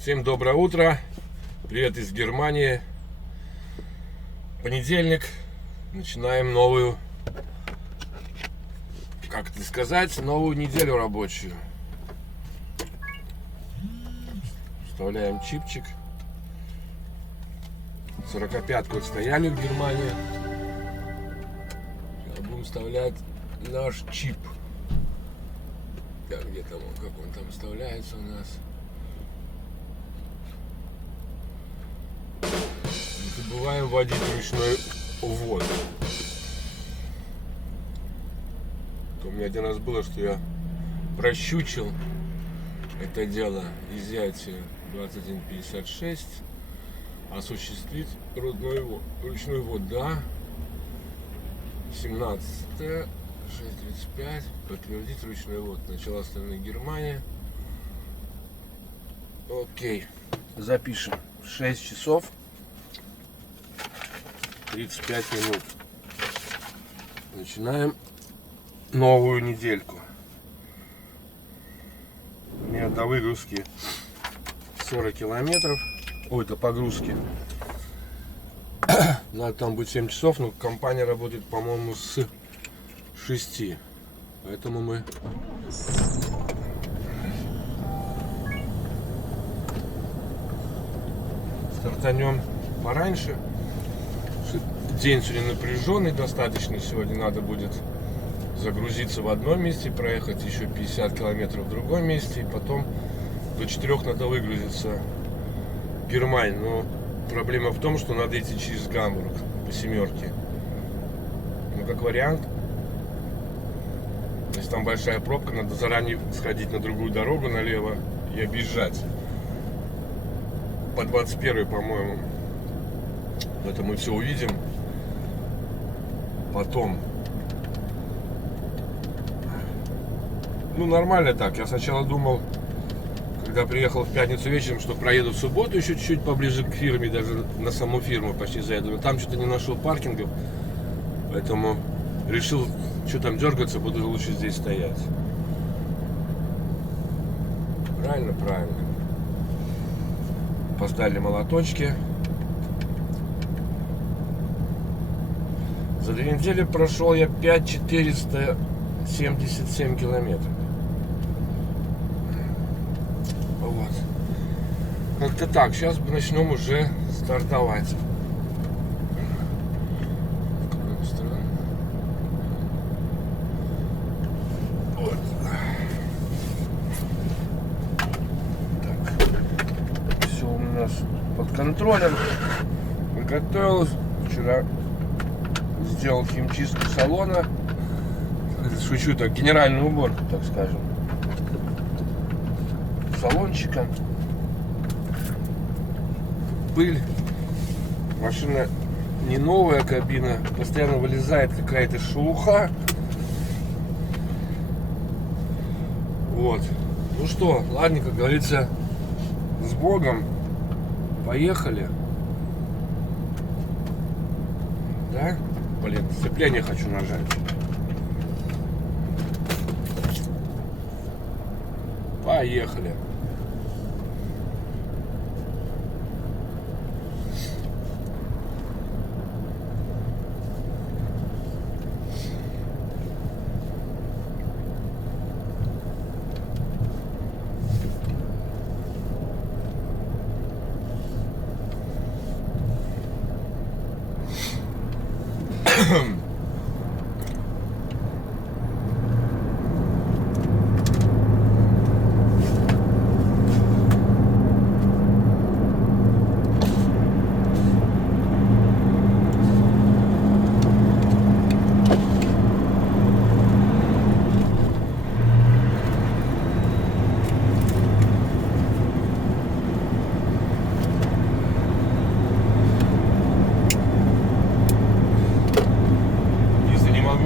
Всем доброе утро, привет из Германии. Понедельник, начинаем новую, как это сказать, новую неделю рабочую. Вставляем чипчик. 45-ку отстояли в Германии. Сейчас будем вставлять наш чип. Так, где там он, как он там вставляется у нас? Не забываем вводить ручной ввод. У меня один раз было, что я прощучил это дело изъятие 2156, осуществить ручной ввод, да. 17 6.35, подтвердить ручной ввод. Начала страны Германия. Окей, запишем. 6 часов 35 минут. Начинаем новую недельку. У меня до выгрузки 40 километров. Ой, до погрузки. Надо там будет 7 часов, но компания работает, по-моему, с 6. Поэтому мы стартанем пораньше. День сегодня напряженный достаточно. Сегодня надо будет загрузиться в одном месте, проехать еще 50 километров в другом месте, и потом до 4 надо выгрузиться в Германии. Но проблема в том, что надо идти через Гамбург по семерке. Ну, как вариант, если там большая пробка, надо заранее сходить на другую дорогу налево и объезжать. По 21, по-моему. Это мы все увидим потом. Ну, нормально так. Я сначала думал, когда приехал в пятницу вечером, что проеду в субботу еще чуть-чуть поближе к фирме, даже на саму фирму почти заеду. Но там что-то не нашел паркингов, поэтому решил, что там дергаться, буду лучше здесь стоять. Правильно, правильно. Поставили молоточки. За 2 недели прошел я 5477 километров. Вот. Как-то так. Сейчас начнем уже стартовать. Вот. Так. Все у нас под контролем. Подготовилась. Вчера сделал химчистку салона. Шучу так, генеральную уборку, так скажем, салончика. Пыль. Машина не новая, кабина. Постоянно вылезает какая-то шелуха. Вот. Ну что, ладно, как говорится, с Богом. Поехали. Да? Блин, сцепление хочу нажать. Поехали.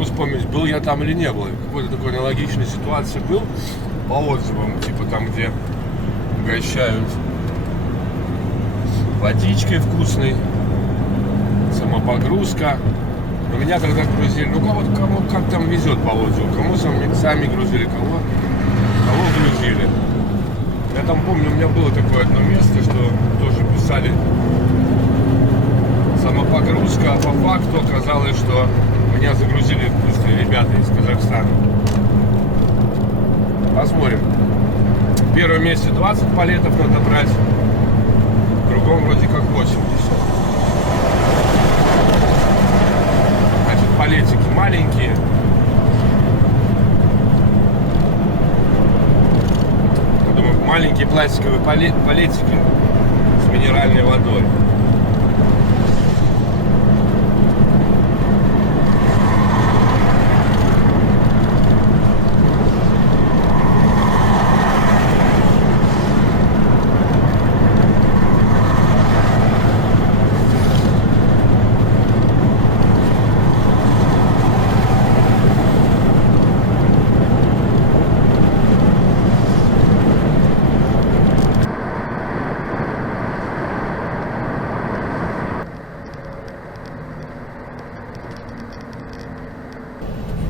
Вспомнить, был я там или не был. Какой-то такой аналогичной ситуации был по отзывам, типа там, где угощают водичкой вкусной, самопогрузка. Но меня когда грузили, ну кому как там везет по отзыву, кому сами грузили, кого грузили. Я там помню, у меня было такое одно место, что тоже писали самопогрузка, а по факту оказалось, что меня загрузили ребята из Казахстана. Посмотрим. В первом месте 20 палетов надо брать, в другом вроде как 80. Значит, палетики маленькие. Я думаю, маленькие пластиковые палетики с минеральной водой.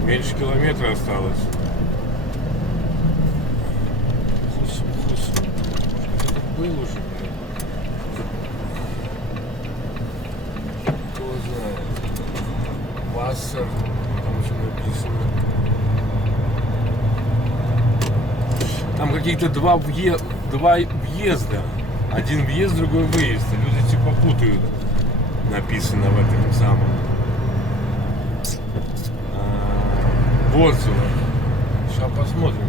Меньше километра осталось. Хус. Где-то был уже, блин. Кто знает. Вассер. Там что написано. Там какие-то два въезда. Один въезд, другой выезд. Люди типа путают. Написано в этом самом. В отзывах. Сейчас посмотрим.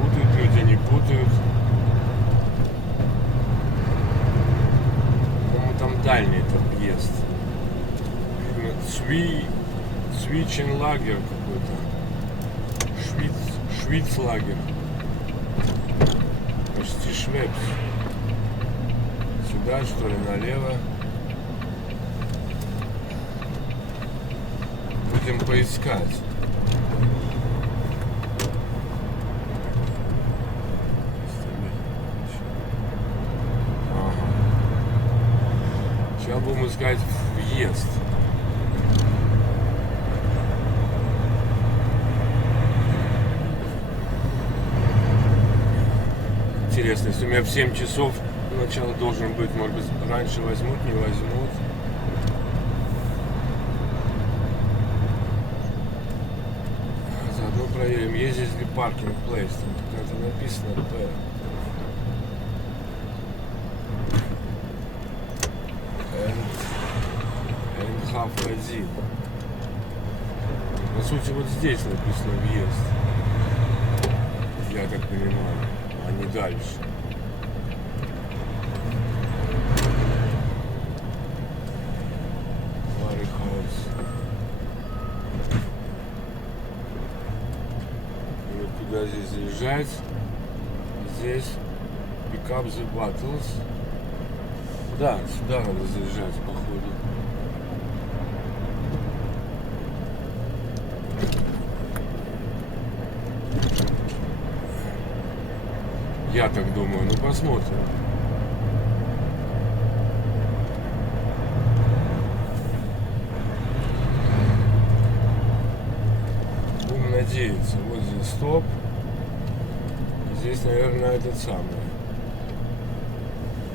Путают люди, не путают. По-моему, там дальний этот въезд. Свиченлагер какой-то. Швицлагер. Почти Швепс. Сюда, что ли, налево. Будем поискать. Ага. Сейчас будем искать въезд. Интересно, если у меня в 7 часов начало должен быть, может быть, раньше возьмут, не возьмут. Проверим, есть здесь ли паркинг плейс. Там как-то написано П. And half 1. По сути, вот здесь написано въезд. Я так понимаю, а не дальше. Куда здесь заезжать? Здесь pick up the bottles. Да, сюда надо заезжать, походу. Я так думаю, ну посмотрим. Будем надеяться. Вот здесь стоп. Здесь, наверное, этот самый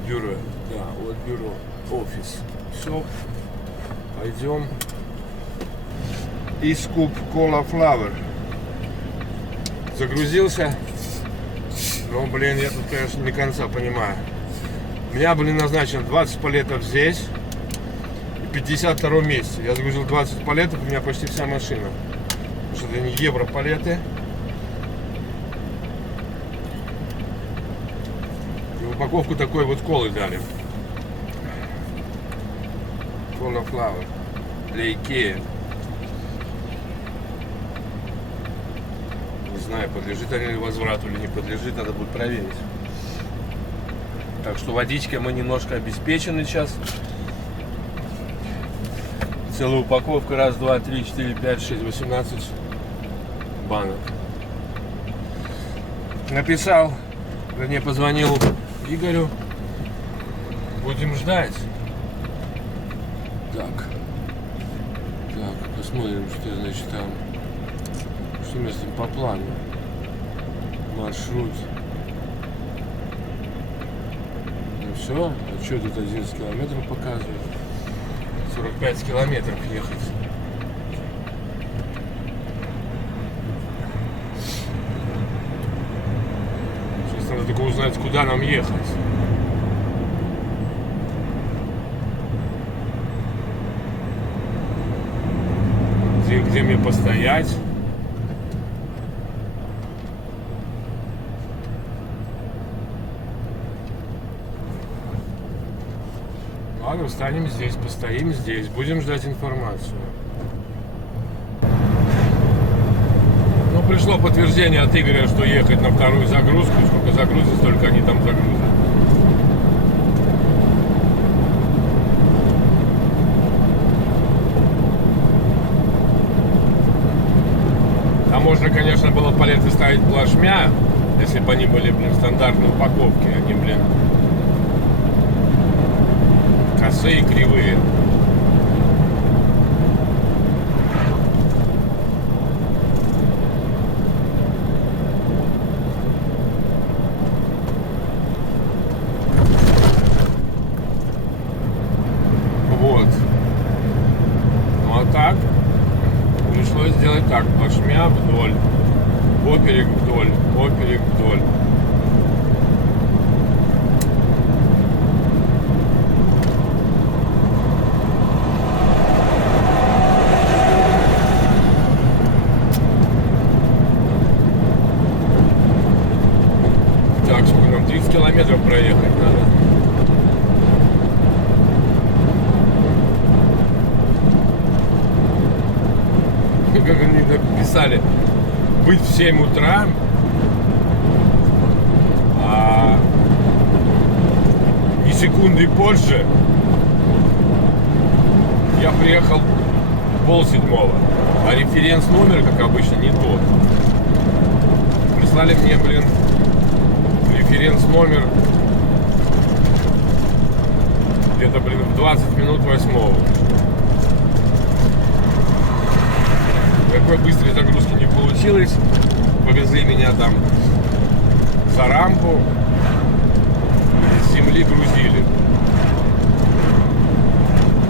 бюро. Да, вот бюро, офис. Все, пойдем. Искуп Кола Флавер. Загрузился. Но, блин, я тут, конечно, не конца понимаю. У меня были назначены 20 палетов здесь и 52 месте. Я загрузил 20 палетов, у меня почти вся машина. Потому что это не европалеты. Упаковку такой вот колы дали. Кола Флауэр. Для Икеи. Не знаю, подлежит они возврату или не подлежит, надо будет проверить. Так что водичкой мы немножко обеспечены сейчас. Целая упаковка. Раз, два, три, четыре, пять, шесть, 18 банок. Написал, вернее, позвонил Игорю. Будем ждать. Так, посмотрим, что значит там. Что у нас там по плану. Маршрут. все. А что тут 11 километров показывает? 45 километров ехать. Сейчас надо только узнать, куда нам ехать. Где мне постоять. Ладно, встанем здесь, постоим здесь, будем ждать информацию. Ну, пришло подтверждение от Игоря, что ехать на вторую загрузку. Сколько загрузят, столько они там загрузят. Там можно, конечно, было палеты ставить плашмя, если бы они были, блин, стандартные упаковки, они, блин, косые, кривые. Вот. Ну а так пришлось сделать так: плашмя вдоль, поперек вдоль, поперек вдоль. Так, сколько нам? 30 километров проехать надо. Как они написали, быть в 7 утра, а ни секунды позже я приехал 6:30, а референс номер, как обычно, не тот. Прислали мне, блин, референс номер где-то, блин, в 20 минут 8. Такой быстрой загрузки не получилось. Повезли меня там за рампу, с земли грузили.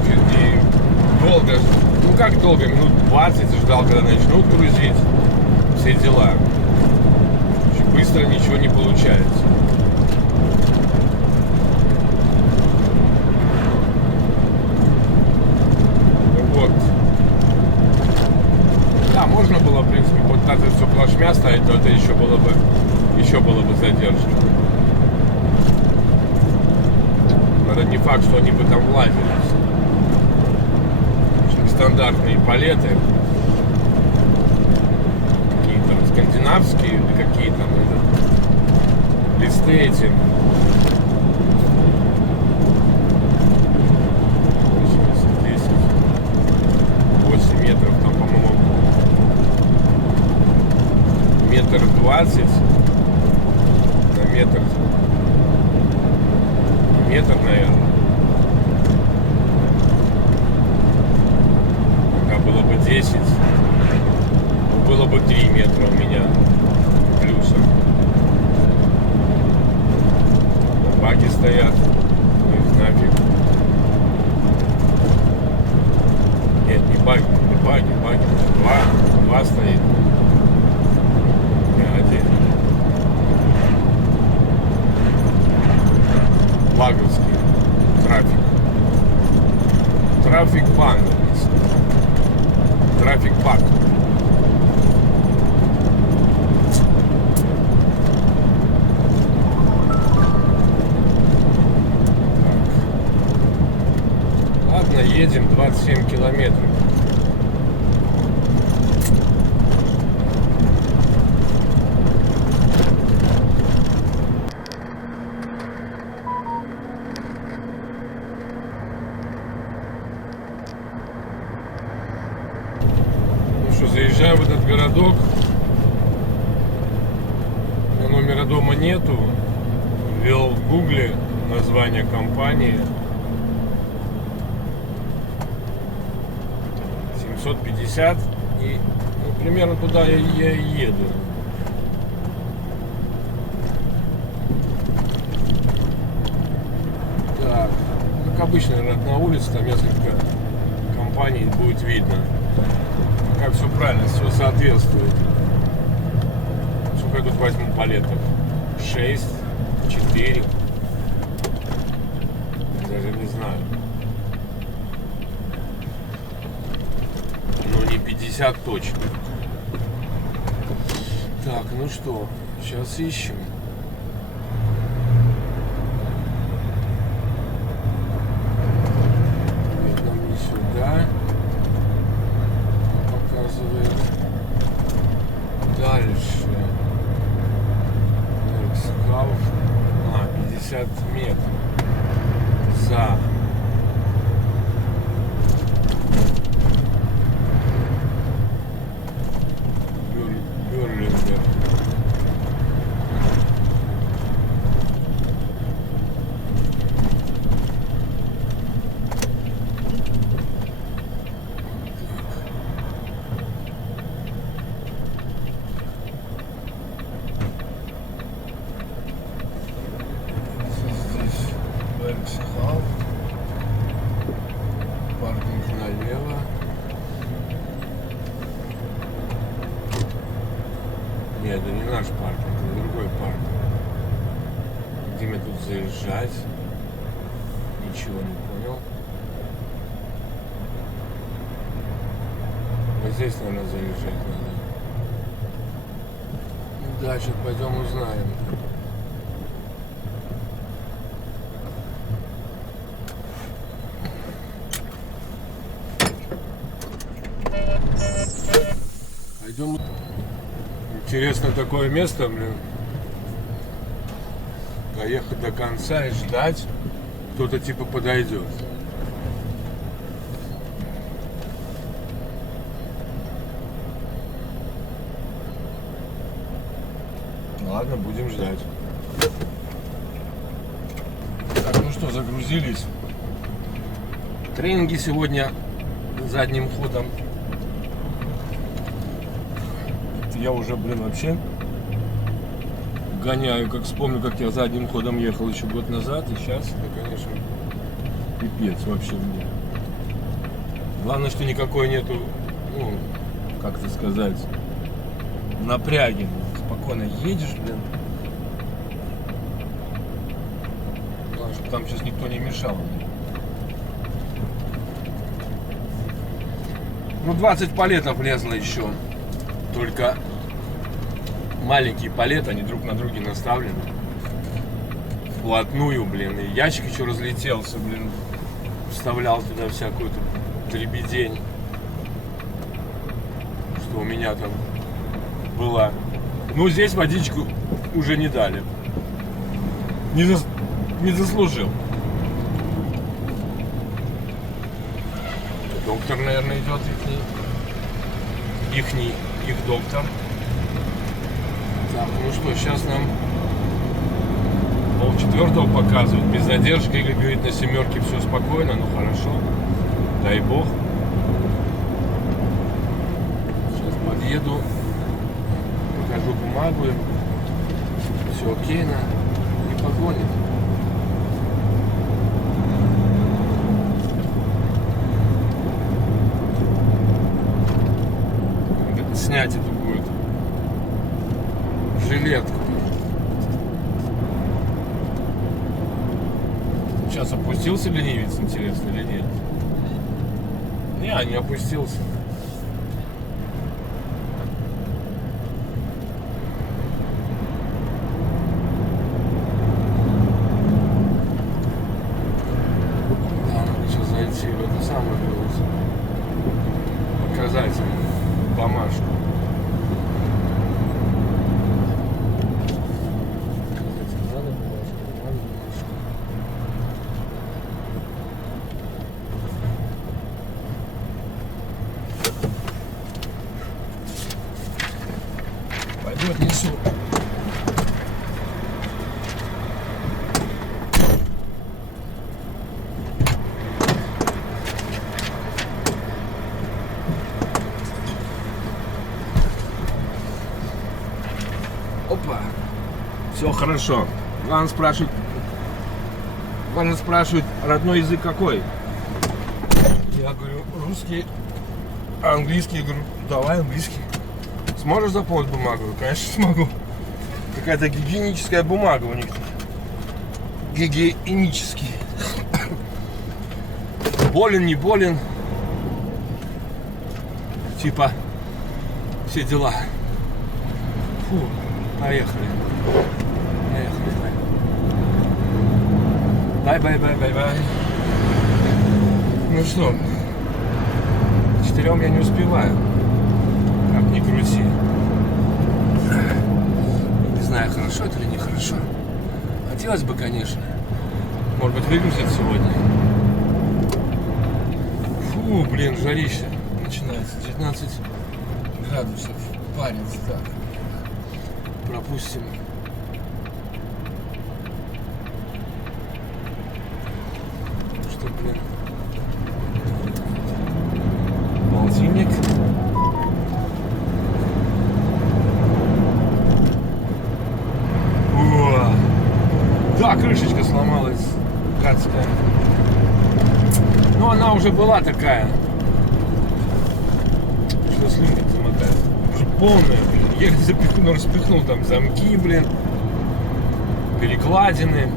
И долго, ну как долго, минут 20 ждал, когда начнут грузить. Все дела. Очень быстро ничего не получается. Вот. Да, можно было, в принципе, вот так все плашмя ставить, то это еще было бы задержка. Но это не факт, что они бы там влазились. Стандартные палеты, какие-то скандинавские или какие там листы эти. 8 метров, там, по-моему, 1,20 м на метр, наверное. Пока было бы 10, было бы 3 метра у меня плюсом. Баги стоят, ну их нафиг. Нет, не баги, два стоит. Не один. Лаговский трафик. Трафик бан. Трафик пак. Ладно, едем 27 километров. Заезжаю в этот городок, номера дома нету, ввел в гугле название компании, 750, и примерно туда я и еду. обычно на улице, там несколько компаний, будет видно, как все правильно, все соответствует. Сколько я тут возьму палетов? 6, 4, даже не знаю. Но не 50 точно. Так, ну что, сейчас ищем. Нет, нам не сюда. Показывает. Дальше. Экскав. 50 метров. За. Бюрлингер. Здесь Экскав. Паркинг налево. Нет, это не наш паркинг, это другой паркинг. Где мне тут заезжать? Ничего не понял. Вот здесь, наверное, заезжать надо. Да, сейчас пойдем узнаем. Пойдем. Интересно такое место, блин. Поехать до конца и ждать, кто-то типа подойдет. Ладно, будем ждать. Так, ну что, загрузились. Тренинги сегодня задним ходом. Я уже, блин, вообще гоняю, как вспомню, как я задним ходом ехал еще год назад, и сейчас это, конечно, пипец вообще мне. Главное, что никакой нету, ну, как это сказать, напряги. Спокойно едешь, блин. Главное, чтобы там сейчас никто не мешал мне. Ну, 20 палетов влезло еще. Только маленькие палеты, они друг на друге наставлены. Вплотную, блин. И ящик еще разлетелся, блин. Вставлял туда всякую дребедень, что у меня там была. Ну, здесь водичку уже не дали. Не заслужил. Доктор, наверное, идет их доктор. Так, ну что, сейчас нам пол-четвертого показывают. Без задержки, Игорь говорит, на семерке все спокойно, ну хорошо. Дай бог. Сейчас подъеду, покажу бумагу. Все окейно. И погонит. Снять эту будет жилетку. Сейчас опустился ленивец, интересно, или нет? Не опустился. Да, надо сейчас зайти в это самое будет. Показать бумажку. Пойду отнесу. Опа. Все хорошо. Главное спрашивать, Меня спрашивают, родной язык какой? Я говорю, русский, английский. Я говорю, давай английский. Сможешь заполнить бумагу? Конечно, смогу. Какая-то гигиеническая бумага у них. Гигиенический. Болен, не болен. Типа, все дела. Фу, поехали. Бай-бай-бай-бай-бай. Ну что, к 4 я не успеваю. Как ни крути. Не знаю, хорошо это или нехорошо. Хотелось бы, конечно. Может быть, выгрузить сегодня. Фу, блин, жарище. Начинается 19 градусов. Парец, так. Пропустим. Что, блин? Полтинник. О! Да, крышечка сломалась. Гадская. Но она уже была такая. Что слинка замотает. Уже полная, блин. Еле запихнул, распихнул там замки, блин. Перекладины.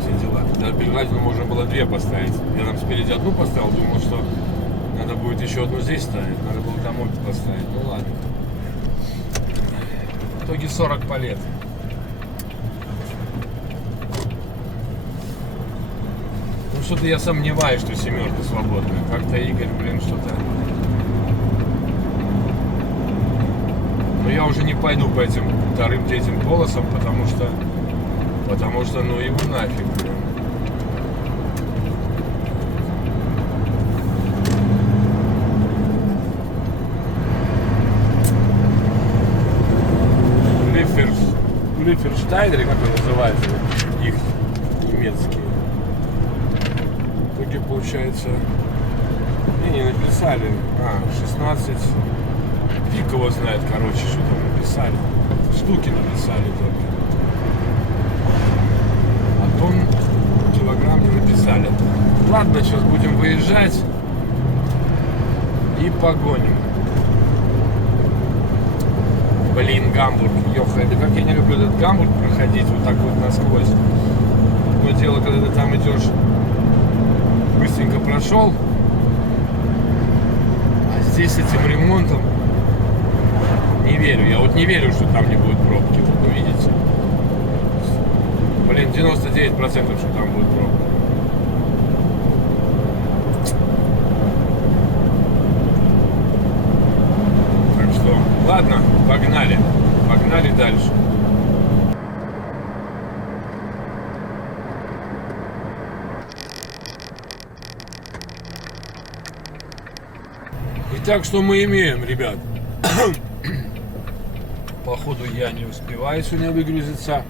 Все дела. Да, перекладину можно было 2 поставить. Я там спереди одну поставил, думал, что надо будет еще одну здесь ставить. Надо было там обе поставить. Ну ладно. В итоге 40 палет. Ну что-то я сомневаюсь, что 7 свободная. Как-то Игорь, блин, что-то. Но я уже не пойду по этим 2-3 полосам, потому что, ну его нафиг, блин. Лиферштайн, или как он называется, их немецкие. В итоге получается, не написали, 16, фиг его знает, короче, что там написали, штуки написали только, а тонн, килограмм не написали. Ладно, сейчас будем выезжать и погоним. Блин, Гамбург, ёха, да как я не люблю этот Гамбург проходить вот так вот насквозь. Но дело, когда ты там идешь, быстренько прошел, а здесь с этим ремонтом не верю. Я вот не верю, что там не будет пробки, вот вы видите. Блин, 99%, что там будет пробка. Так что, ладно, погнали. Погнали дальше. Итак, что мы имеем, ребят? Походу я не успеваю сегодня выгрузиться.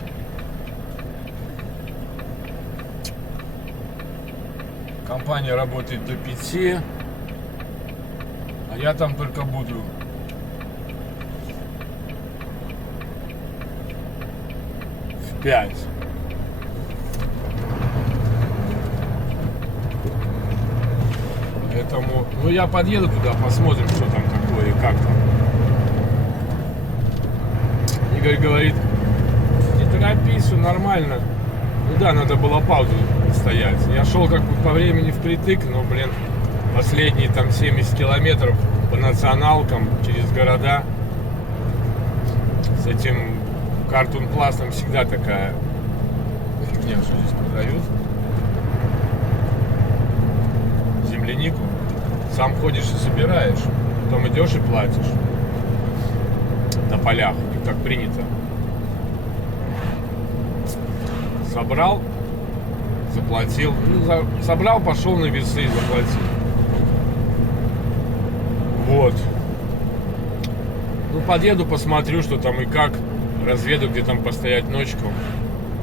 Компания работает до 5, а я там только буду в 5. Поэтому, ну я подъеду туда, посмотрим, что там такое и как там. Игорь говорит, не торопись, все нормально. Ну да, надо было паузу стоять. Я шел как бы по времени впритык, но, блин, последние там 70 километров по националкам через города с этим картун-пластом всегда такая фигня. Что здесь продают? Землянику. Сам ходишь и собираешь, потом идешь и платишь на полях, как принято. Собрал, заплатил. Ну, собрал, пошел на весы и заплатил. Вот. Ну, подъеду, посмотрю, что там и как. Разведу, где там постоять ночку.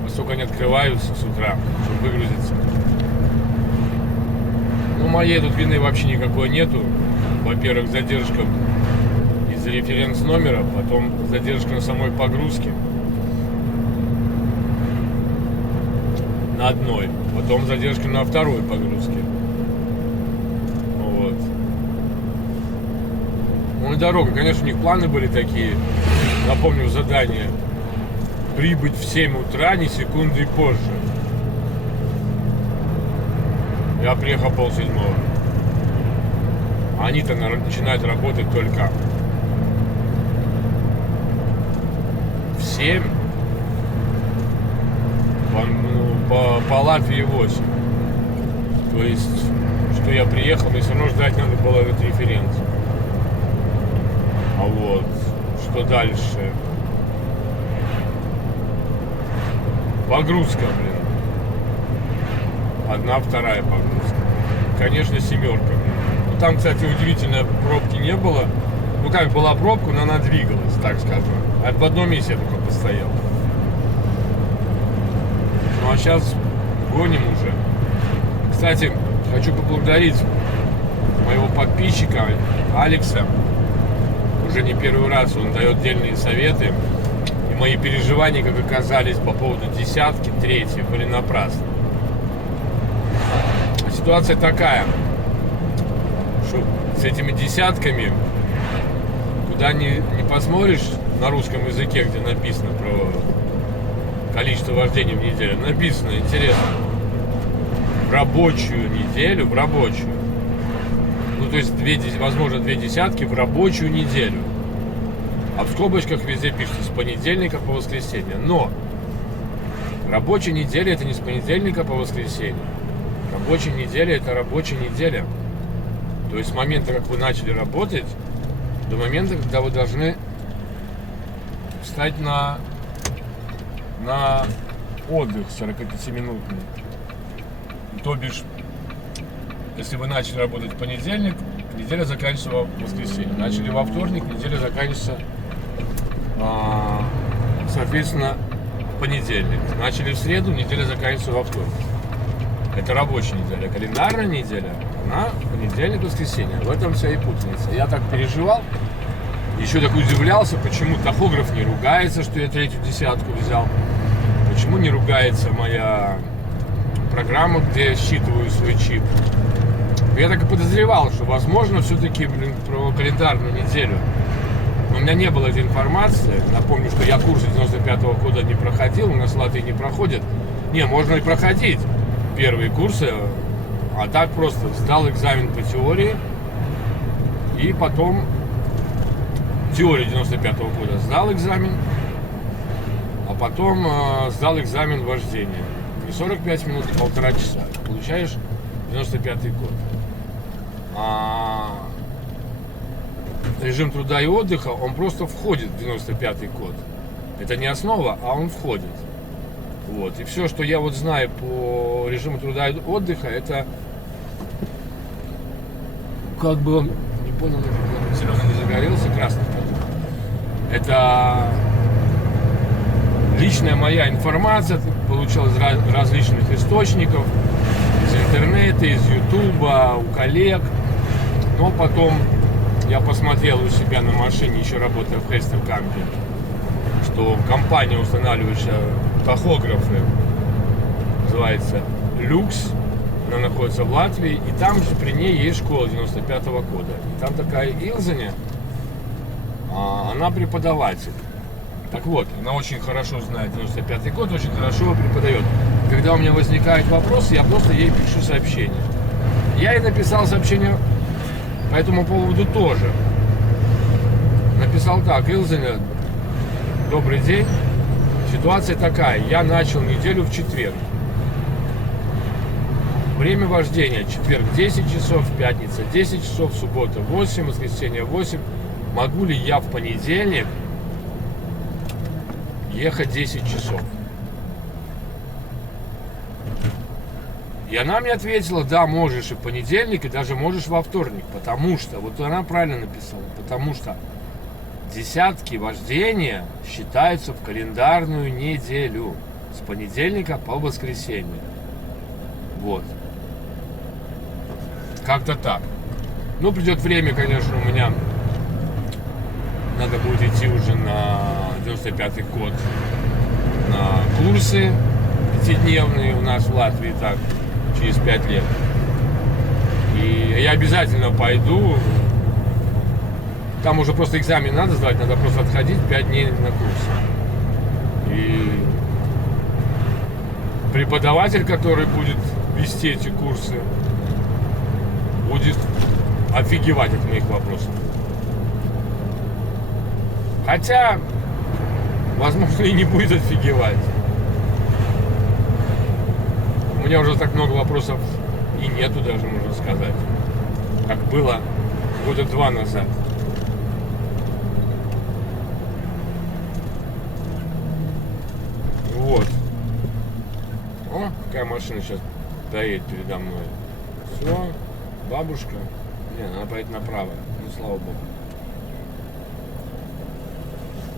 Поскольку они открываются с утра, чтобы выгрузиться. Ну, моей тут вины вообще никакой нету. Во-первых, задержка из референс номера, потом задержка на самой погрузке. на одной, потом задержка на второй погрузке. Вот. Ну и дорога, конечно, у них планы были такие, напомню, задание: прибыть в 7 утра, ни секунды позже. Я приехал 6:30. Они-то начинают работать только в 7, по Латвии 8. То есть, что я приехал, мне все равно ждать надо было этот референс. А вот, что дальше? Погрузка, блин. Одна, вторая погрузка. Конечно, 7. Ну, там, кстати, удивительно, пробки не было. Ну, как была пробка, но она двигалась, так скажем. А в одном месте я только постоял. Ну, а сейчас гоним уже. Кстати, хочу поблагодарить моего подписчика Алекса. Уже не первый раз он дает дельные советы. И мои переживания, как оказались, по поводу десятки, третьей, были напрасны. Ситуация такая, что с этими десятками, куда не посмотришь на русском языке, где написано про количество вождений в неделю, написано, интересно, в рабочую неделю, в рабочую. Ну, то есть, возможно, 2 десятки в рабочую неделю. А в скобочках везде пишется с понедельника по воскресенье. Но рабочая неделя — это не с понедельника по воскресенье. Рабочая неделя — это рабочая неделя. То есть с момента, как вы начали работать, до момента, когда вы должны встать на отдых 45-минутный. То бишь, если вы начали работать в понедельник, неделя заканчивается в воскресенье. Начали во вторник, неделя заканчивается, соответственно, в понедельник. Начали в среду, неделя заканчивается во вторник. Это рабочая неделя. Календарная неделя, она понедельник, воскресенье. В этом вся и путаница. Я так переживал, еще так удивлялся, почему тахограф не ругается, что я третью десятку взял. Почему не ругается моя программа, где я считываю свой чип. Я так и подозревал, что, возможно, все-таки, про календарную неделю. Но у меня не было этой информации. Напомню, что я курсы 95-го года не проходил, у нас Латвии не проходят. Не, можно и проходить первые курсы, а так просто сдал экзамен по теории, и потом теорию 95-го года сдал экзамен, а потом сдал экзамен вождения. Не 45 минут, а 1,5 часа. Получаешь 95-й год. Режим труда и отдыха, он просто входит в 95-й год. Это не основа, а он входит. Вот. И все, что я вот знаю по режиму труда и отдыха, это как бы он, не понял, зеленый не загорелся, красный. Это личная моя информация, получилась из различных источников, из интернета, из ютуба, у коллег. Но потом я посмотрел у себя на машине, еще работая в Хестеркампе, что компания, устанавливающая тахографы, называется Люкс, она находится в Латвии, и там же при ней есть школа 95-го года. И там такая Илзеня, она преподаватель. Так вот, она очень хорошо знает 95-й год, очень хорошо его преподает. Когда у меня возникает вопрос, я просто ей пишу сообщение. Я ей написал сообщение по этому поводу тоже. Написал так: Илзеня, добрый день. Ситуация такая, я начал неделю в четверг. Время вождения: четверг 10 часов, пятница 10 часов, суббота 8, воскресенье 8. Могу ли я в понедельник ехать 10 часов? И она мне ответила: да, можешь и в понедельник, и даже можешь во вторник. Потому что, вот она правильно написала, потому что десятки вождения считаются в календарную неделю с понедельника по воскресенье. Вот. Как-то так. Ну, придет время, конечно, у меня надо будет идти уже на 95-й год на курсы пятидневный у нас в Латвии так, через 5 лет. И я обязательно пойду. Там уже просто экзамен надо сдавать, надо просто отходить 5 дней на курс. И преподаватель, который будет вести эти курсы, будет офигевать от моих вопросов. Хотя, возможно, и не будет офигевать. У меня уже так много вопросов и нету даже, можно сказать. Как было года 2 назад. Вот. О, какая машина сейчас доедет передо мной. Все, бабушка. Не, надо поехать направо. Ну, слава богу.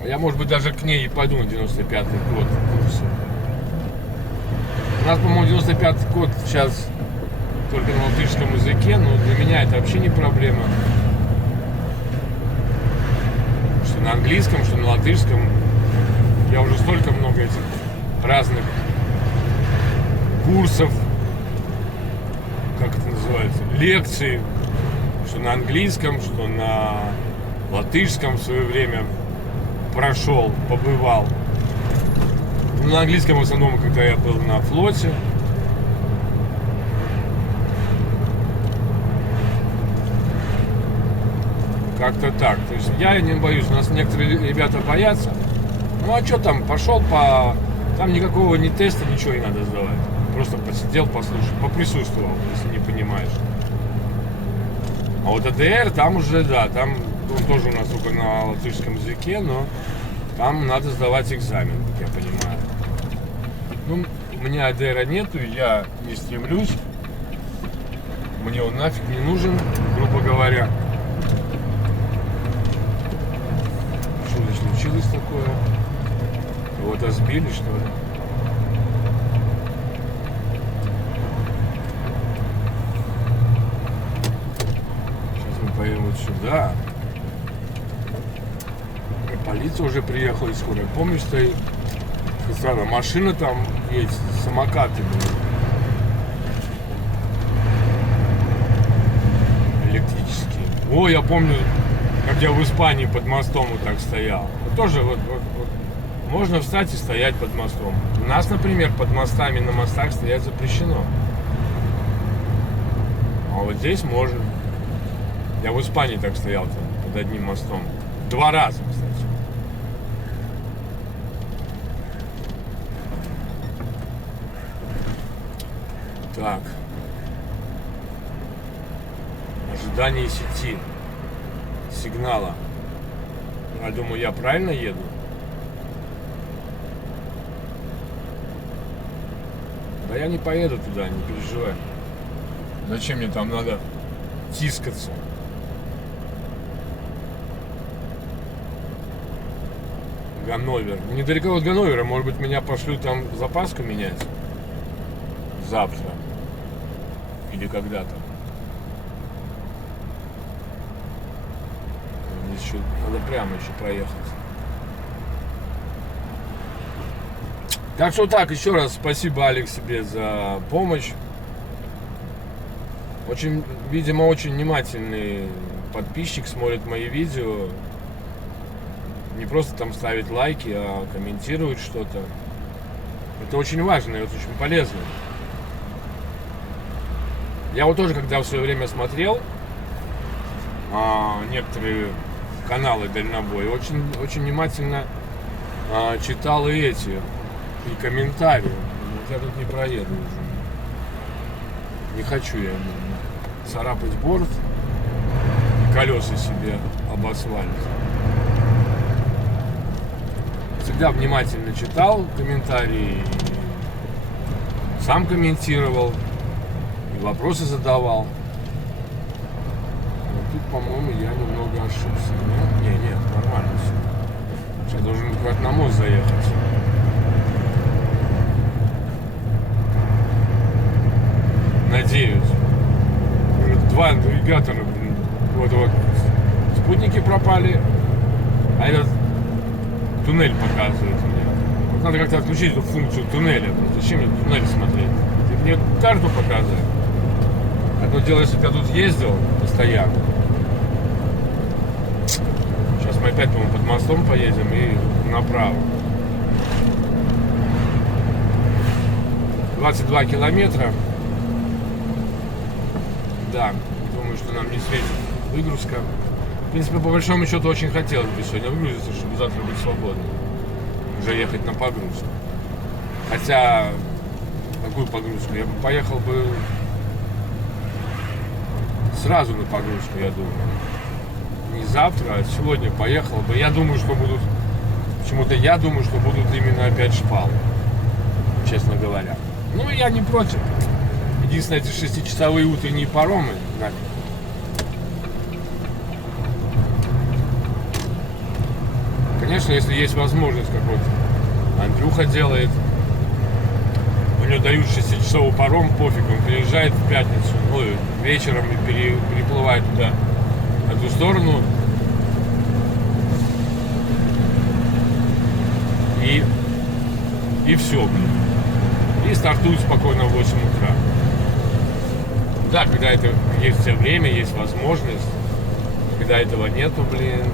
Я, может быть, даже к ней и пойду на 95-й год курса. У нас, по-моему, 95-й год сейчас только на латышском языке, но для меня это вообще не проблема. Что на английском, что на латышском. Я уже столько много этих разных курсов, как это называется, лекций, что на английском, что на латышском в свое время прошел, побывал. На английском в основном, когда я был на флоте. Как-то так. То есть я не боюсь. У нас некоторые ребята боятся. Ну а что там, пошел по... Там никакого ни теста, ничего не надо сдавать. Просто посидел, послушал, поприсутствовал, если не понимаешь. А вот АДР, там уже, да, там он тоже у нас только на латышском языке, но там надо сдавать экзамен, как я понимаю. Ну, у меня АДРа нету, я не стремлюсь. Мне он нафиг не нужен, грубо говоря. Что здесь случилось такое? Кого-то сбили, что ли? Сейчас мы поедем вот сюда. И полиция уже приехала, и скорая помощь стоит. Странно, машина там есть, самокаты были. Электрические. О, я помню, как я в Испании под мостом вот так стоял. Вот тоже вот. Можно встать и стоять под мостом. У нас, например, под мостами, на мостах стоять запрещено. А вот здесь можно. Я в Испании так стоял там, под одним мостом. 2 раза, кстати. Так. Ожидание сети. Сигнала. Я думаю, я правильно еду? Да я не поеду туда, не переживай. Зачем мне там надо тискаться? Ганновер. Недалеко от Ганновера, может быть, меня пошлют там запаску менять завтра или когда-то. Здесь еще надо прямо еще проехать. Так что так, еще раз спасибо, Алекс, тебе за помощь. Очень, видимо, очень внимательный подписчик, смотрит мои видео. Не просто там ставит лайки, а комментирует что-то. Это очень важно, это очень полезно. Я вот тоже, когда в свое время смотрел некоторые каналы дальнобоя, очень, очень внимательно читал и эти, и комментарии. Вот я тут не проеду уже. Не хочу я царапать борт, колеса себе об асфальт. Всегда внимательно читал комментарии, сам комментировал, и вопросы задавал. Но тут, по-моему, я немного ошибся. Нет? Нет, нормально все. Сейчас должен куда-то на мост заехать. Надеюсь. 2 навигатора, блин. Вот. Спутники пропали, а этот туннель показывает мне. Вот надо как-то отключить эту функцию туннеля. Зачем мне туннель смотреть? Ты мне карту показывай. Одно дело, если я тут ездил постоянно. Сейчас мы опять, по-моему, под мостом поедем и направо. 22 километра. Да, думаю, что нам не светит выгрузка. В принципе, по большому счету, очень хотелось бы сегодня выгрузиться, чтобы завтра быть свободным. Уже ехать на погрузку. Хотя, какую погрузку? Я бы поехал бы сразу на погрузку, я думаю. Не завтра, а сегодня поехал бы. Я думаю, что будут... Почему-то я думаю, что будут именно опять шпалы. Честно говоря. Ну, я не против. Единственное, эти 6-часовые утренние паромы. Конечно, если есть возможность, как вот Андрюха делает, у него дают 6-часовой паром, пофиг, он приезжает в пятницу, ну, вечером и переплывает туда, на ту сторону. И все, блин. И стартует спокойно в 8 утра. Да, когда это есть все время, есть возможность. Когда этого нету, блин,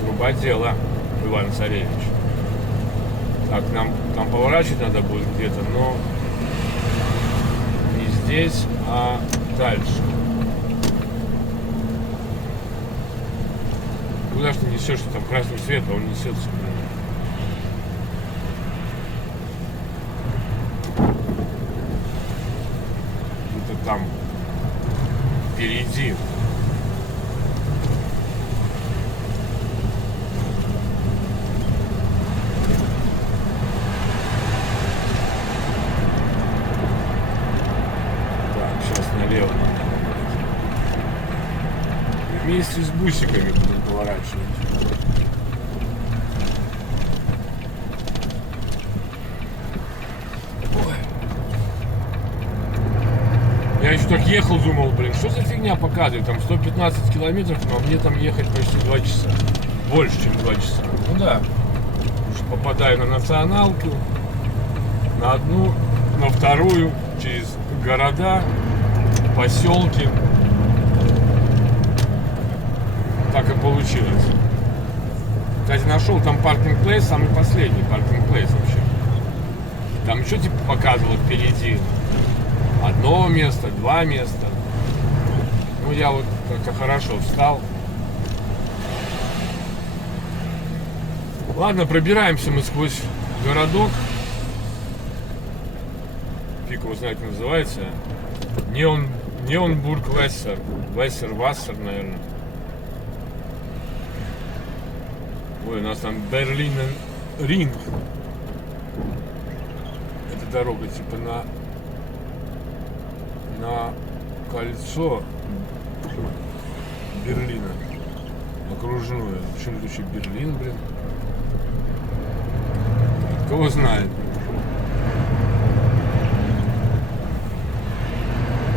труба дело, Иван Царевич. Так, нам там поворачивать надо будет где-то, но не здесь, а дальше. Куда ж ты несешь, что там красный свет, а он несется, блин. Там впереди. Так, сейчас налево. Вместе с бусиками будем поворачивать. Я еще так ехал, думал, блин, что за фигня показывает? Там 115 километров, но мне там ехать почти 2 часа. Больше, чем 2 часа. Ну да. Уже попадаю на националку, на одну, на вторую, через города, поселки. Так и получилось. Кстати, нашел там паркинг-плейс, самый последний паркинг-плейс вообще. Там еще типа показывало впереди. Одно место, 2 места. Ну, я вот как-то хорошо встал. Ладно, пробираемся мы сквозь городок. Фиг его знает, как называется. Неонбург-Вессер. Вассер, наверное. Ой, у нас там Берлин-Ринг. Это дорога типа на кольцо Берлина окружное. Почему тут еще Берлин, блин? Кого знает?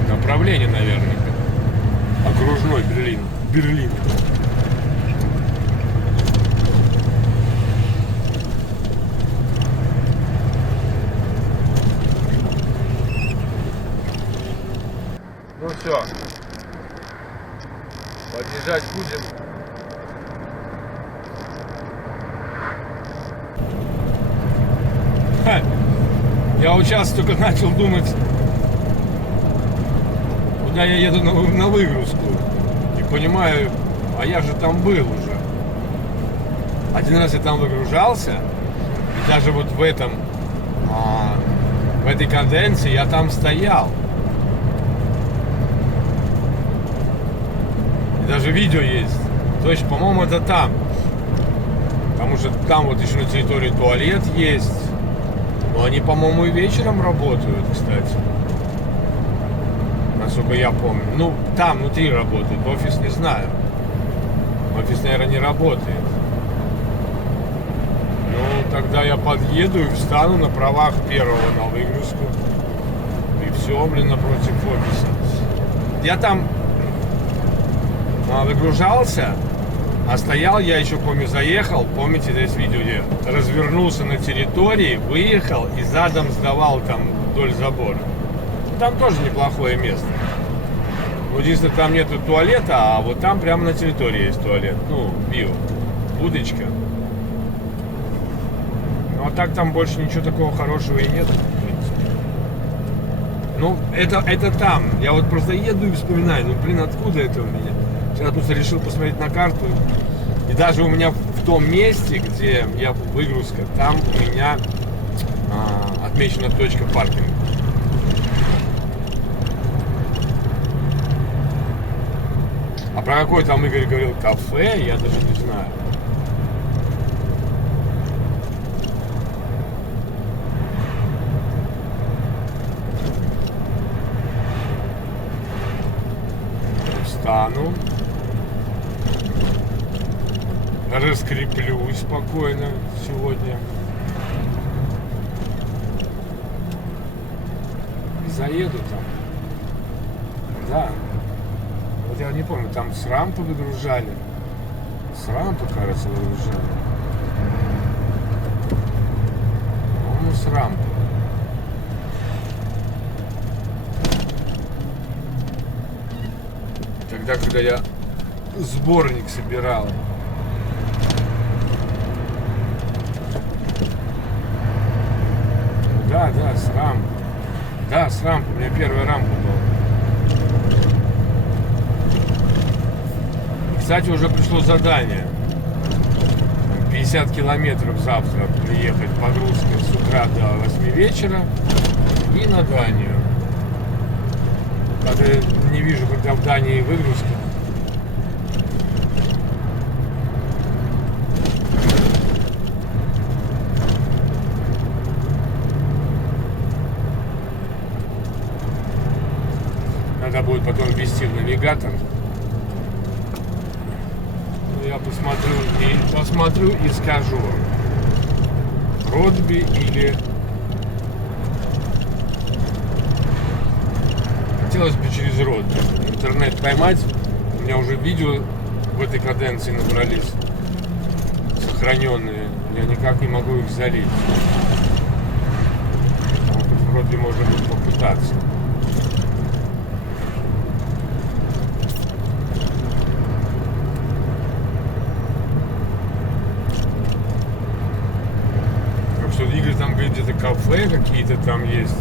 Направление, наверное. Окружной Берлин. Ну все, подъезжать будем. Я вот сейчас только начал думать, куда я еду на выгрузку. И понимаю, а я же там был уже. Один раз я там выгружался, и даже вот в этой конденсе я там стоял. Даже видео есть. То есть, по-моему, это там. Потому что там вот еще на территории туалет есть. Но они, по-моему, и вечером работают, кстати. Насколько я помню. Ну, там внутри работает. Офис не знаю. Офис, наверное, не работает. Ну, тогда я подъеду и встану на правах первого на выгрузку. И все, блин, напротив офиса. Я там выгружался, А стоял я еще, помню, заехал, помните здесь видео, где развернулся на территории, выехал и задом сдавал там вдоль забора. Там тоже неплохое место. Ну, единственное, там нету туалета, а вот там прямо на территории есть туалет. Ну, био, удочка. Ну, а так там больше ничего такого хорошего и нет, в принципе. Ну, это там. Я вот просто еду и вспоминаю, ну, блин, откуда это у меня? Я просто решил посмотреть на карту. И даже у меня в том месте, где я выгрузка, там у меня отмечена точка паркинга. А про какой там Игорь говорил кафе, я даже не знаю. Встану. Раскреплюсь спокойно сегодня. Заеду там. Да. Вот я не помню, там с рампы выгружали. С рампы, кажется, выгружали. По-моему, с рампы. Тогда, когда я сборник собирал. Да, с рампы. Да, с рампы. У меня первая рампа была. Кстати, уже пришло задание. 50 километров завтра приехать погрузкой с утра до 8 вечера и на Данию. Правда, не вижу, когда в Дании выгрузка. Надо будет потом ввести в навигатор. Я посмотрю и скажу, Ротби или... Хотелось бы через Ротби интернет поймать. У меня уже видео в этой каденции набрались, сохраненные. Я никак не могу их залить. Может быть, в Ротби можно будет попытаться. Игорь там говорит, где-то кафе какие-то там есть,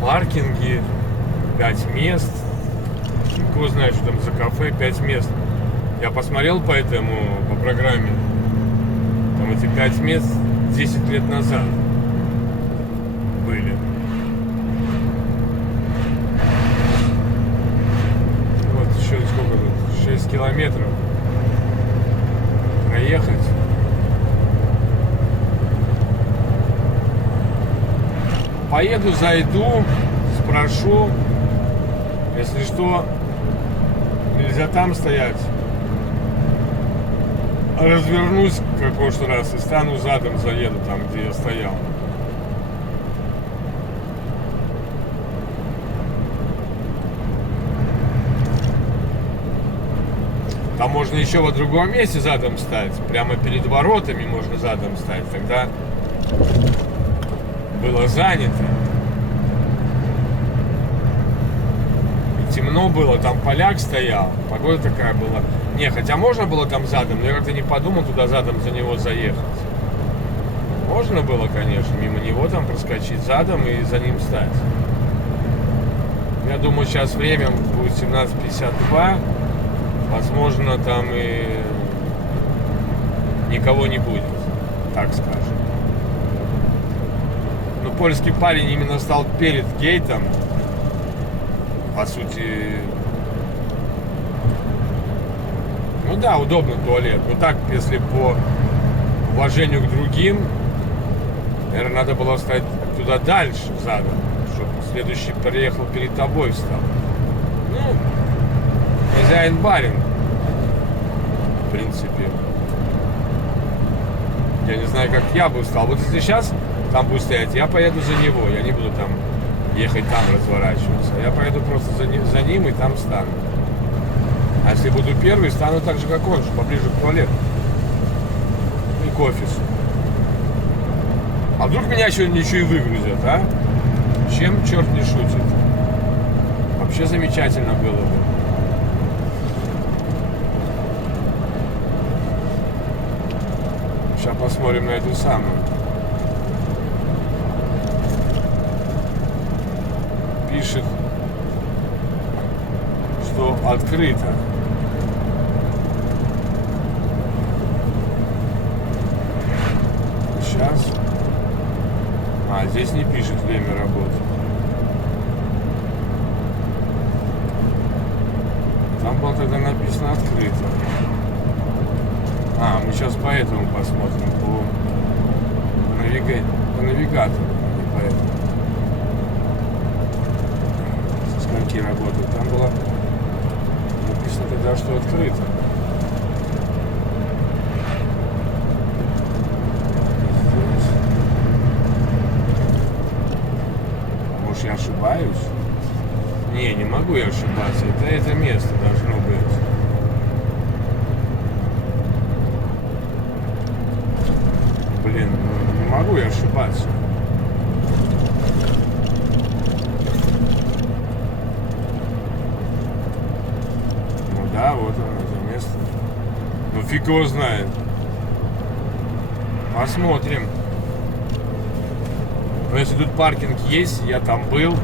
паркинги, 5 мест. Кто знает, что там за кафе, 5 мест. Я посмотрел по программе, там эти 5 мест 10 лет назад были. Вот еще сколько тут, 6 километров проехать. Поеду, зайду, спрошу, если что, нельзя там стоять. Развернусь, как в прошлый раз, и стану задом, заеду там, где я стоял. Там можно еще во другом месте задом стать, прямо перед воротами можно задом стать, тогда... было занято. И темно было, там поляк стоял, погода такая была. Не, хотя можно было там задом, но я как-то не подумал туда задом за него заехать. Можно было, конечно, мимо него там проскочить задом и за ним стать. Я думаю, сейчас время будет 17:52. Возможно, там и никого не будет, так скажем. Польский парень именно стал перед гейтом, по сути, ну да, удобный туалет, но так, если по уважению к другим, наверное, надо было встать туда дальше, задом, чтобы следующий приехал перед тобой встал. Ну, хозяин барин, в принципе. Я не знаю, как я бы встал. Вот если сейчас там будет стоять, я поеду за него, я не буду там ехать, там разворачиваться. Я поеду просто за ним и там встану. А если буду первый, стану так же, как он же, поближе к туалету и к офису. А вдруг меня сегодня еще и выгрузят, а? Чем черт не шутит? Вообще замечательно было бы. Сейчас посмотрим на эту самую. Пишет, что открыто. Сейчас. А, здесь не пишет время работы. Там было тогда написано открыто. А, мы сейчас по этому посмотрим, по навигатору, не по этому. Со скольки работают. Там было написано тогда, что открыто. Может, я ошибаюсь? Не могу я ошибаться. Это место должно быть. Блин, не могу я ошибаться. Ну да, вот оно, это место. Ну фиг его знает. Посмотрим. Но если тут паркинг есть, я там был.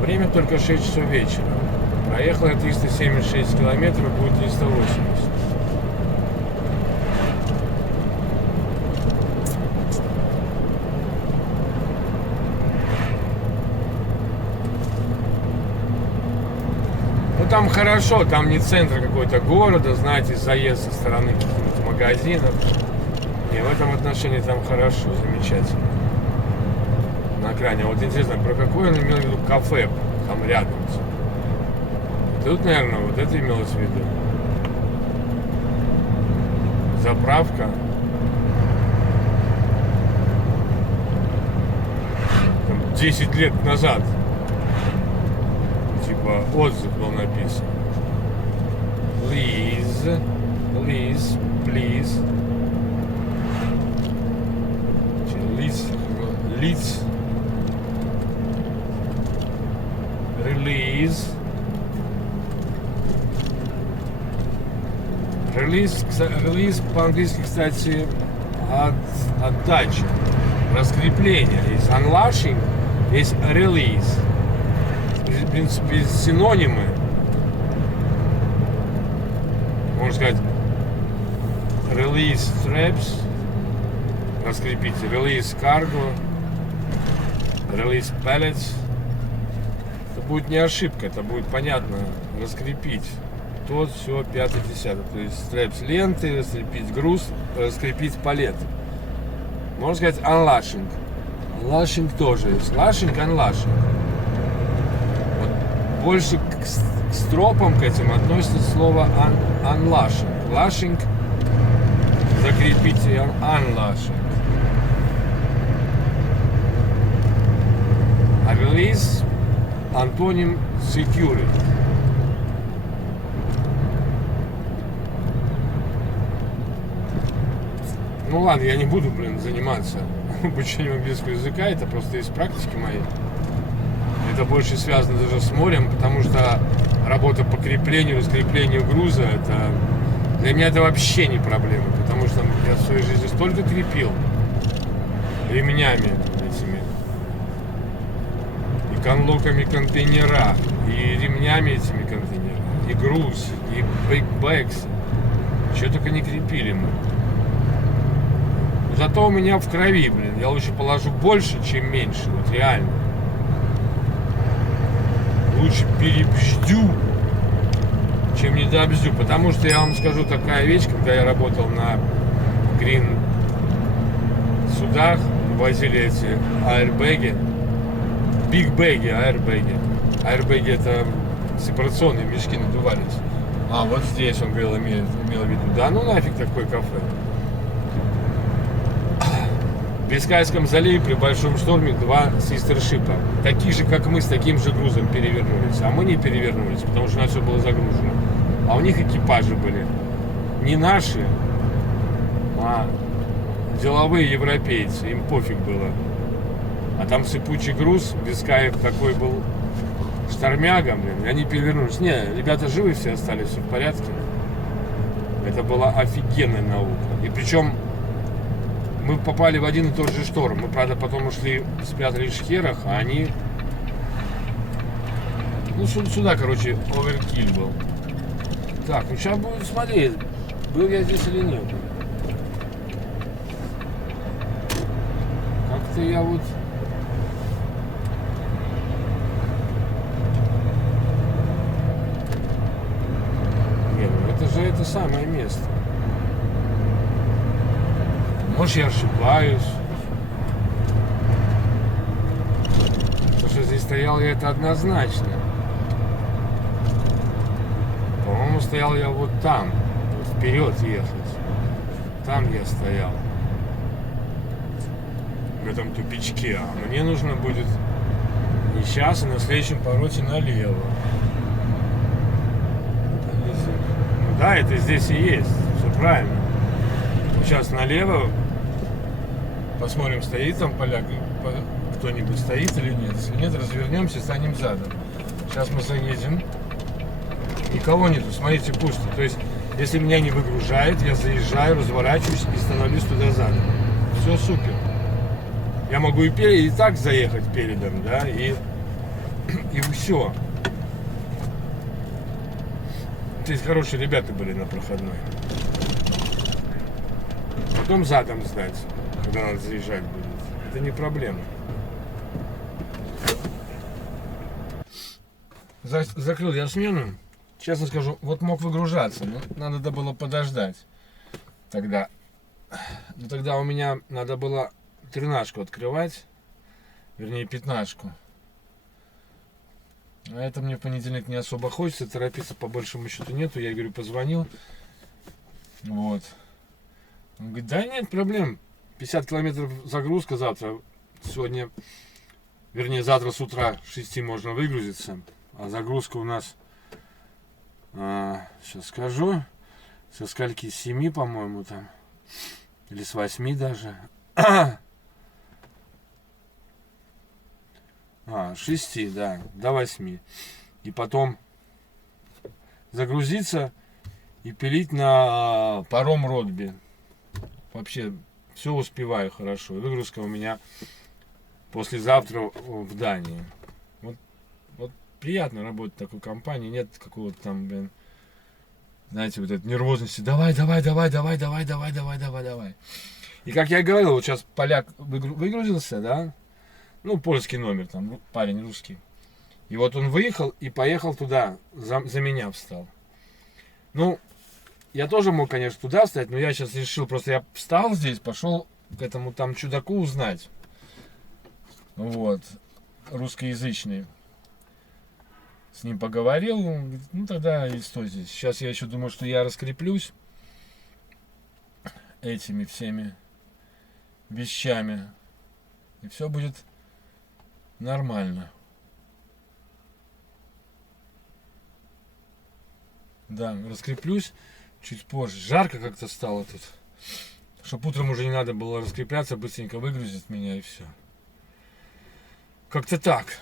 Время только 6 часов вечера. Проехал я 376 километров, будет 380. Ну там хорошо, там не центр какой-то города, знаете, заезд со стороны каких-нибудь магазинов. Не, в этом отношении там хорошо, замечательно. На экране. Вот интересно, про какое он имел в виду кафе там рядом. Тут, наверное, вот это имелось в виду. Заправка. Там 10 лет назад. Типа отзыв был написан. Please, please, please. Лиц. Релиз по-английски, кстати, отдача, раскрепление. Есть unlashing, есть release. В принципе, синонимы. Можно сказать, release straps, раскрепить, release cargo, release pallets. Это будет не ошибка, это будет понятно, раскрепить. Тот, все, 5-10. То есть straps ленты, раскрепить груз, раскрепить палет. Можно сказать unlashing. Unlashing тоже есть. Lashing, unlashing. Вот больше к стропам к этим относится слово unlashing. Lashing закрепить и unlashing. А release антоним security. Ну ладно, я не буду, заниматься обучением английского языка, это просто из практики моей. Это больше связано даже с морем, потому что работа по креплению, раскреплению груза, это для меня это вообще не проблема, потому что я в своей жизни столько крепил ремнями этими, и конлоками контейнера, и ремнями этими контейнера, и груз, и бэкбэкс, что только не крепили мы. Зато у меня в крови, я лучше положу больше, чем меньше, вот реально. Лучше перебждю, чем недобздю, потому что я вам скажу такая вещь, когда я работал на грин судах, возили эти аэрбэги, бигбэги, аэрбэги. Аэрбэги — это сепарационные мешки, надувались. А, вот здесь он говорил, имел в виду. Да ну нафиг такое кафе. В Бискайском заливе при большом шторме 2 систершипа. Такие же, как мы, с таким же грузом перевернулись. А мы не перевернулись, потому что у нас все было загружено. А у них экипажи были не наши, а деловые европейцы. Им пофиг было. А там сыпучий груз, Бискаев такой был штормяга, блин, и они перевернулись. Не, ребята живы все остались, все в порядке. Это была офигенная наука. И причем мы попали в один и тот же шторм. Мы, правда, потом ушли, спрятались в шхерах, а они... Ну, сюда, короче, оверкиль был. Так, ну сейчас будем смотреть, был я здесь или нет. Как-то я вот... Нет, ну это же это самое место. Может, я ошибаюсь. Потому что здесь стоял я, это однозначно. По-моему, стоял я вот там. Вот вперед ехать. Там я стоял. В этом тупичке. А мне нужно будет не сейчас, а на следующем повороте налево. Ну да, это здесь и есть. Все правильно. Сейчас налево. Посмотрим, стоит там поляк, кто-нибудь стоит или нет. Если нет, развернемся, станем задом. Сейчас мы заедем. Никого нету, смотрите, пусто. То есть, если меня не выгружает, я заезжаю, разворачиваюсь и становлюсь туда задом. Все супер. Я могу и так заехать передом, да, и все. То есть, хорошие ребята были на проходной. Потом задом сдать, когда надо заезжать будет. Это не проблема. Закрыл я смену. Честно скажу, вот мог выгружаться, но надо было подождать тогда. Но тогда у меня надо было 13-ку открывать, вернее 15-ку. А это мне в понедельник не особо хочется, торопиться по большому счету нету. Я говорю, позвонил. Вот. Он говорит, да нет проблем. 50 километров загрузка завтра. Сегодня, вернее завтра с утра 6 можно выгрузиться. А загрузка у нас, сейчас скажу, со скольки, с 7, по-моему, там. Или с 8 даже. 6, да, до 8. И потом загрузиться и пилить на паром Ротби. Вообще все успеваю хорошо. Выгрузка у меня послезавтра в Дании. Вот приятно работать в такой компании. Нет какого-то там, блин, знаете, вот этой нервозности. Давай. И как я говорил, вот сейчас поляк выгрузился, да? Ну, польский номер, там, парень русский. И вот он выехал и поехал туда, за меня встал. Ну, я тоже мог, конечно, туда встать, но я сейчас решил, просто я встал здесь, пошел к этому там чудаку узнать. Вот, русскоязычный. С ним поговорил, он говорит, ну тогда и стой здесь. Сейчас я еще думаю, что я раскреплюсь этими всеми вещами. И все будет нормально. Да, раскреплюсь чуть позже. Жарко как-то стало тут. Чтоб утром уже не надо было раскрепляться, быстренько выгрузить меня и все. Как-то так.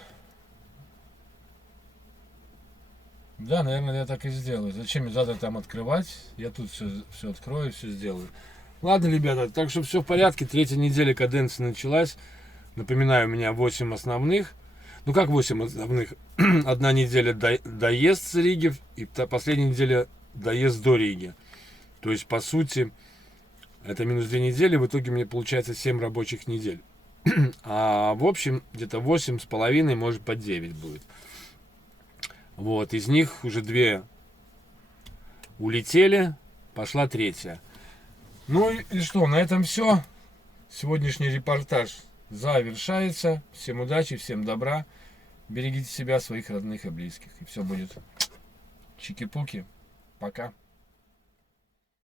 Да, наверное, я так и сделаю. Зачем мне завтра там открывать? Я тут все открою, все сделаю. Ладно, ребята, так что все в порядке. 3-я неделя каденции началась. Напоминаю, у меня 8 основных. Ну как 8 основных? Одна неделя доезд с Риги, и последняя неделя доезд до Риги. То есть, по сути, это минус 2 недели. В итоге мне получается 7 рабочих недель. А в общем, где-то 8,5, может по 9 будет. Вот, из них уже 2 улетели, пошла 3-я. Ну и что, на этом все. Сегодняшний репортаж завершается. Всем удачи, всем добра. Берегите себя, своих родных и близких. И все будет чики-пуки. Пока.